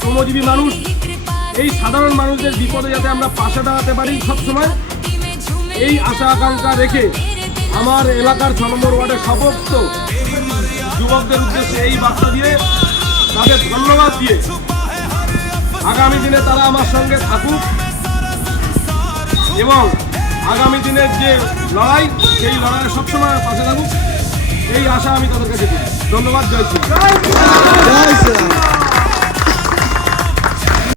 শ্রমজীবী মানুষ, এই সাধারণ মানুষদের বিপদে যাতে আমরা পাশে দাঁড়াতে পারি সবসময়, এই আশা আকাঙ্ক্ষা রেখে আমার এলাকার 6 নম্বর ওয়ার্ডের সমস্ত যুবকদের উদ্দেশ্যে এই বার্তা দিয়ে তাদের ধন্যবাদ দিয়ে আগামী দিনে তারা আমার সঙ্গে থাকুক এবং আগামী দিনের যে লড়াই, সেই লড়াইয়ে সবসময় পাশে থাকুক, এই আশা আমি তাদের কাছে দিই। ধন্যবাদ। জয় শ্রী রাম।